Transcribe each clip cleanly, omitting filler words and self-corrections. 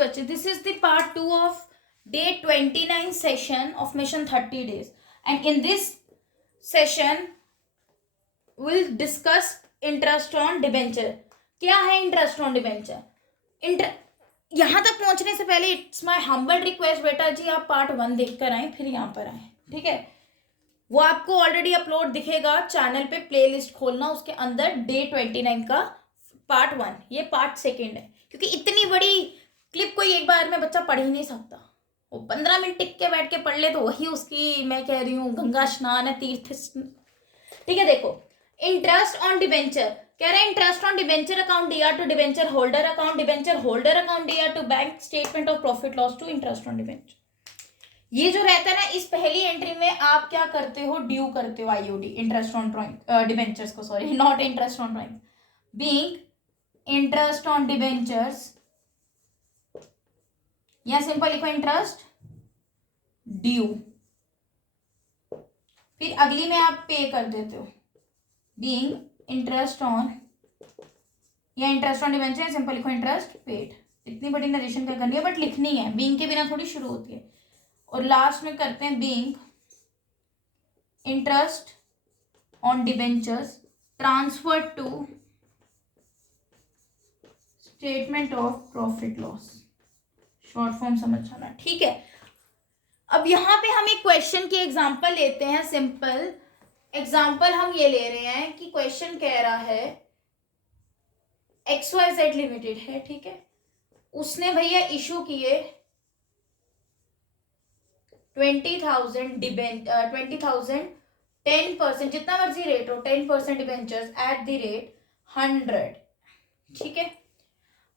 बच्चे, this is the part 2 of day 29 session of mission 30 days and in this session will discuss interest on debenture. क्या है interest on debenture? यहाँ तक पहुंचने से पहले इट्स माय हम्बल रिक्वेस्ट बेटा जी आप पार्ट 1 देख कर आए फिर यहाँ पर आए, ठीक है। वो आपको ऑलरेडी अपलोड दिखेगा चैनल पे, प्लेलिस्ट खोलना, उसके अंदर डे 29 का पार्ट 1, ये पार्ट 2 है। क्योंकि इतनी बड़ी क्लिप कोई एक बार में बच्चा पढ़ ही नहीं सकता, वो 15 मिनट टिक के बैठ के पढ़ ले तो वही उसकी, मैं कह रही हूँ, गंगा स्नान है, तीर्थ। ठीक है, देखो इंटरेस्ट ऑन डिबेंचर कह रहे हैं, interest on debenture account DR to debenture holder account, debenture holder account DR to bank statement of profit loss to interest on debenture. ये जो रहता है ना, इस पहली एंट्री में आप क्या करते हो, ड्यू करते हो IOD, interest on drawing debentures को, sorry not interest on drawing, being interest on debentures, या सिंपल लिखो इंटरेस्ट ड्यू, फिर अगली में आप पे कर देते हो बीइंग इंटरेस्ट ऑन, या इंटरेस्ट ऑन डिबेंचर, या सिंपल लिखो इंटरेस्ट पेड। इतनी बड़ी नरेशन क्या करनी है, बट लिखनी है, बीइंग के बिना थोड़ी शुरू होती है। और लास्ट में करते हैं being interest on debentures transfer to statement of profit loss, short form समझ आना, ठीक है। अब यहाँ पे हम एक क्वेश्चन की एग्जांपल लेते हैं, सिंपल एग्जांपल हम ये ले रहे हैं कि क्वेश्चन कह रहा है XYZ लिमिटेड है, ठीक है, उसने भैया इशू किए 20,000 20,000 10%, जितना मर्जी रेट हो, 10% डिबेंचर्स एट द रेट 100, ठीक है।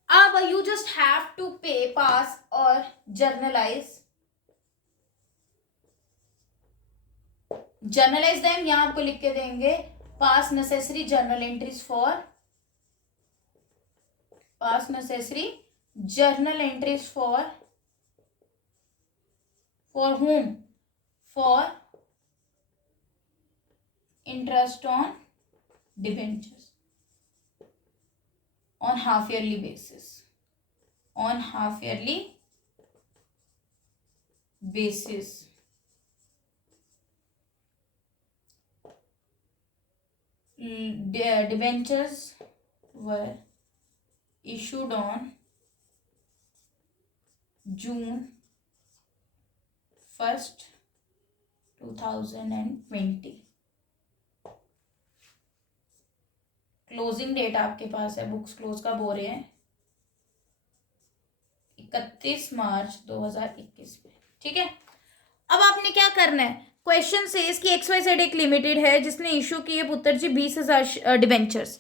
अब यू जस्ट हैव टू पे, पास और जर्नलाइज देम, यहां आपको लिख के देंगे पास necessary journal entries for, pass necessary journal entries for whom, for interest on debentures on half yearly basis, on half yearly basis। Debentures were issued on June 1st 2020। Closing date आपके पास है, books close कब हो रहे हैं, 31 मार्च 2021 में, ठीक है। अब आपने क्या करना है, क्वेश्चन से इसकी XYZ एक लिमिटेड है जिसने इशू किए पुत्र जी 20,000 डिबेंचर्स,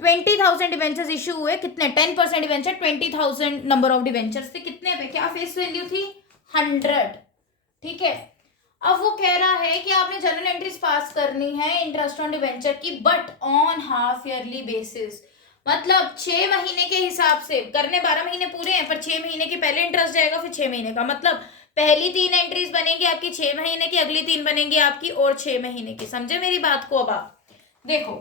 20,000 डिबेंचर्स इशू हुए, कितने 10% डिबेंचर, 20,000 नंबर ऑफ डिबेंचर्स थे, कितने पे, क्या फेस वैल्यू थी 100, ठीक है। अब वो कह रहा है कि आपने जर्नल एंट्रीज पास करनी है इंटरेस्ट ऑन डिबेंचर की, but on half yearly basis, मतलब 6 महीने के हिसाब से करने, 12 महीने पूरे हैं पर 6 महीने के पहले इंटरेस्ट जाएगा फिर 6 महीने का, मतलब पहली 3 एंट्रीज बनेगी आपकी 6 महीने की, अगली 3 बनेंगी आपकी और 6 महीने की, समझे मेरी बात को। अब आप देखो,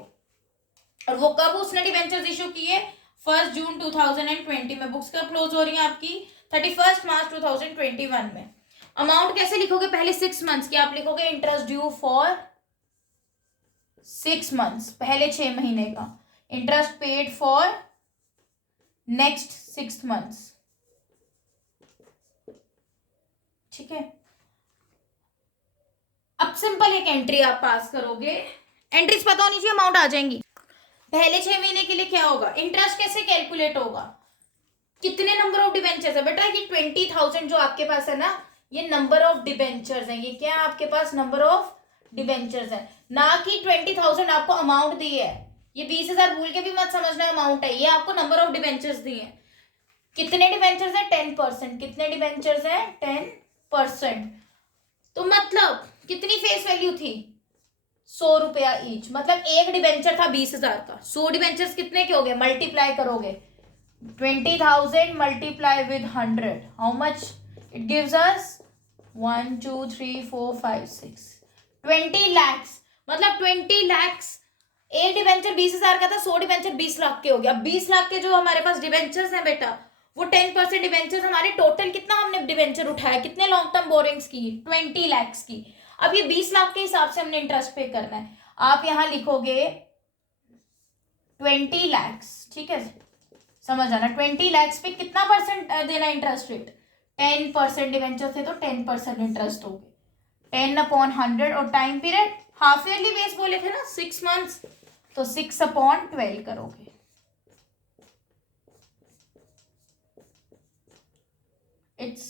और वो कब उसने डिबेंचर्स इशू किए, 1 जून 2020 में, बुक्स कब क्लोज हो रही है आपकी 31 मार्च 2021 में। अमाउंट कैसे लिखोगे, पहले 6 मंथ्स की आप लिखोगे इंटरेस्ट ड्यू फॉर 6 मंथ्स, पहले 6 महीने का, interest paid for next 6 months, ठीक है। अब सिंपल एक एंट्री आप पास करोगे, एंट्रीज पता होनी चाहिए, अमाउंट आ जाएंगी। पहले 6 महीने के लिए क्या होगा, इंटरेस्ट कैसे कैलकुलेट होगा, कितने नंबर ऑफ डिबेंचर्स है बेटा, ये 20,000 जो आपके पास है ना, ये नंबर ऑफ डिबेंचर्स हैं, ये क्या है आपके पास, नंबर ऑफ डिबेंचर्स है, ना कि 20,000 आपको अमाउंट दी है, ये 20,000 भूल के भी मत समझना अमाउंट है, ये आपको नंबर ऑफ डिबेंचर्स दी है। कितने डिबेंचर्स है 10%, कितने डिबेंचर्स है 10%, तो मतलब कितनी फेस वैल्यू थी 100 रुपया ईच, मतलब एक डिबेंचर था 20,000 का, 100 डिबेंचर्स कितने के हो गए, मल्टीप्लाई करोगे 20,000 multiply with 100, how much it gives us 1 2 3 4 5 6 20 lakhs, मतलब 20 lakhs, एक डिबेंचर 20,000 का था, 100 डिबेंचर 20 लाख के हो गया। अब 20 लाख के जो हमारे पास डिबेंचर्स हैं बेटा, वो 10% डिबेंचर हमारे टोटल कितना हमने डिबेंचर उठाया, कितने लॉन्ग टर्म बोरिंग्स की, 20 लाख की। अब ये 20 लाख के हिसाब से हमने इंटरेस्ट पे करना है। आप यहां लिखोगे 20 लाख, ठीक है, समझ आना। 20 लाख पे कितना परसेंट देना इंटरेस्ट रेट, 10% डिवेंचर थे तो 10% इंटरेस्ट हो गए, 10/100। और time period half yearly base बोले थे ना, 6 मंथ्स, तो 6/12 करोगे। इट्स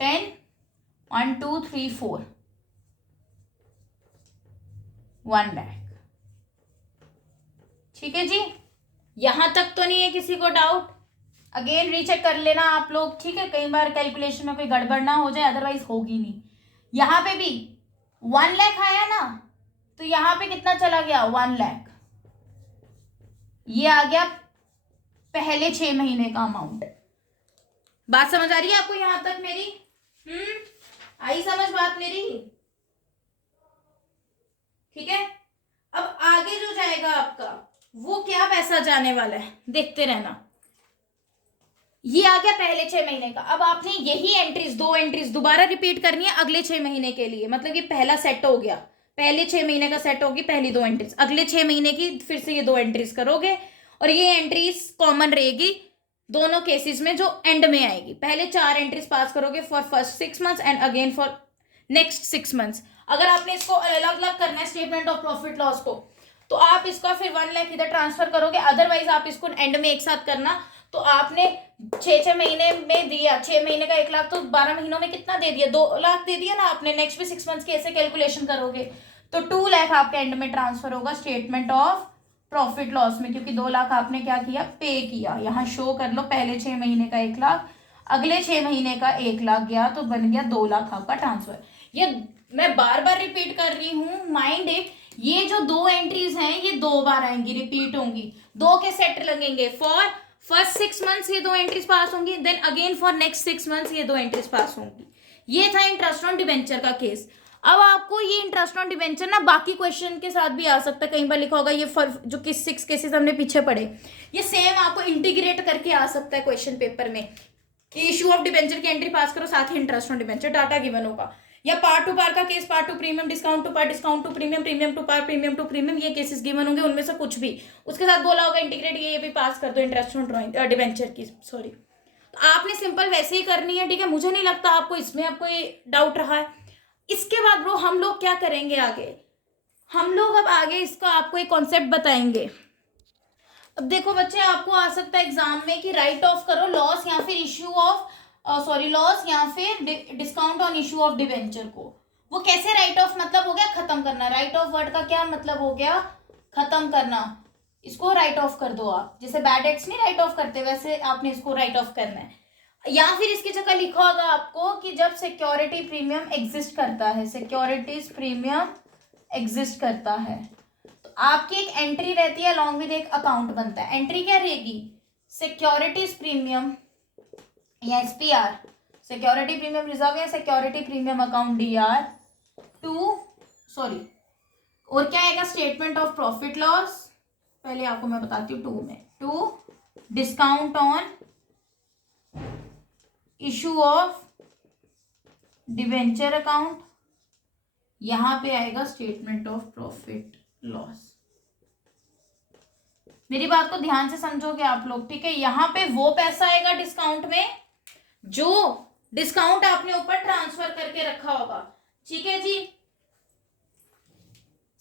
10, 1 2 3 4 1 लाख। ठीक है जी, यहां तक तो नहीं है किसी को डाउट? अगेन रीचेक कर लेना आप लोग, ठीक है, कई बार कैलकुलेशन में कोई गड़बड़ ना हो जाए, अदरवाइज होगी नहीं। यहां पे भी 1 लाख आया ना, तो यहां पे कितना चला गया, 1 लाख। ये आ गया पहले 6 महीने का अमाउंट। बात समझ आ रही है आपको यहां तक मेरी? आई समझ बात मेरी? ठीक है, अब आगे जो जाएगा आपका वो क्या पैसा जाने वाला है, देखते रहना। ये आ गया पहले 6 महीने का। अब आपने यही एंट्रीज, 2 एंट्रीज दोबारा रिपीट करनी है अगले 6 महीने के लिए। मतलब ये पहला सेट हो गया, पहले 6 महीने का सेट होगी पहली 2 एंट्रीज, अगले 6 महीने की फिर से ये 2 एंट्रीज करोगे। और ये एंट्रीज कॉमन रहेगी दोनों केसेस में जो एंड में आएगी। पहले 4 एंट्रीज पास करोगे for first 6 months and again for next 6 months. अगर आपने इसको अलग अलग करना है स्टेटमेंट ऑफ प्रॉफिट लॉस को, तो आप इसका फिर 1 लाख इधर ट्रांसफर करोगे। अदरवाइज आप इसको एंड में एक साथ करना। तो आपने 6 महीने में दिया, 6 महीने का 1 लाख, तो 12 महीनों में कितना दे दिया, 2 लाख दे दिया ना आपने। नेक्स्ट भी 6 मंथ्स की ऐसे कैलकुलेशन करोगे तो 2 लाख आपके एंड में ट्रांसफर होगा स्टेटमेंट ऑफ प्रॉफिट लॉस में, क्योंकि 2 लाख आपने क्या किया, पे किया। यहाँ शो कर लो, पहले 6 महीने का 1 लाख, अगले 6 महीने का 1 लाख गया, तो बन गया 2 लाख आपका ट्रांसफर। ये मैं बार बार रिपीट कर रही हूँ, माइंड इट। ये जो 2 एंट्रीज हैं ये 2 बार आएंगी, रिपीट होंगी, 2 के सेट लगेंगे। फॉर फर्स्ट 6 मंथ्स ये 2 एंट्रीज पास होंगी, then again for next 6 months ये 2 एंट्रीज पास होंगी। ये था इंटरेस्ट ऑन डिबेंचर का केस। अब आपको ये इंटरेस्ट ऑन डिबेंचर ना बाकी क्वेश्चन के साथ भी आ सकता है। कई बार लिखा होगा ये जो कि 6 केसेस हमने पीछे पढ़े, ये सेम आपको इंटीग्रेट करके आ सकता है क्वेश्चन पेपर में कि इशू ऑफ डिबेंचर की एंट्री पास करो, साथ ही interest on debenture data given होगा। या पार्ट टू पार का case, par to premium, discount to par, discount to premium, premium to par, premium to premium, ये केसेस गिवन होंगे। उनमें से कुछ भी उसके साथ बोला होगा इंटीग्रेट, ये भी पास कर दो इंटरेस्ट ऑन डिबेंचर की, सॉरी। तो आपने सिंपल वैसे ही करनी है, ठीक है। मुझे नहीं लगता आपको इसमें आपको ये डाउट रहा है। इसके बाद ब्रो हम लोग क्या करेंगे आगे, हम लोग अब आगे इसका आपको एक कॉन्सेप्ट बताएंगे। अब देखो बच्चे, आपको आ सकता है एग्जाम में कि राइट ऑफ करो लॉस या फिर इश्यू ऑफ लॉस या फिर discount on issue of debenture को। वो कैसे राइट ऑफ, मतलब हो गया खत्म करना। राइट ऑफ वर्ड का क्या मतलब हो गया, खत्म करना। इसको राइट ऑफ कर दो आप, जैसे बैड एक्ट्स नहीं राइट ऑफ करते वैसे आपने इसको राइट ऑफ करना है। या फिर इसकी जगह लिखा होगा आपको कि जब सिक्योरिटी प्रीमियम एग्जिस्ट करता है, सिक्योरिटीज प्रीमियम एग्जिस्ट करता है, तो आपकी एक एंट्री रहती है, अलॉन्ग विद एक अकाउंट बनता है। एंट्री क्या रहेगी, सिक्योरिटीज प्रीमियम या एसपीआर, सिक्योरिटी प्रीमियम रिजर्व या security premium account DR to, sorry, और क्या आएगा, स्टेटमेंट ऑफ प्रॉफिट लॉस। पहले आपको मैं बताती हूँ 2 में, to discount on issue of debenture account, यहां पे आएगा स्टेटमेंट ऑफ प्रॉफिट लॉस। मेरी बात को ध्यान से समझोगे आप लोग, ठीक है। यहां पे वो पैसा आएगा डिस्काउंट में जो डिस्काउंट आपने ऊपर ट्रांसफर करके रखा होगा, ठीक है जी।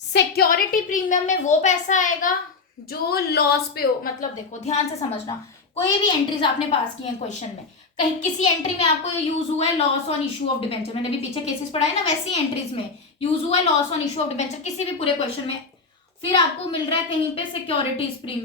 सिक्योरिटी प्रीमियम में वो पैसा आएगा जो लॉस पे हो। मतलब देखो ध्यान से समझना, कोई भी एंट्रीज आपने पास की है क्वेश्चन में, कहीं किसी एंट्री में आपको यूज हुआ है loss on issue of debenture, मैंने भी पीछे केसेस पढ़ाए ना, वैसी एंट्रीज में यूज हुआ है loss on issue of debenture किसी भी पूरे क्वेश्चन में, फिर आपको मिल रहा है कहीं पे सिक्योरिटीज प्रीमियम।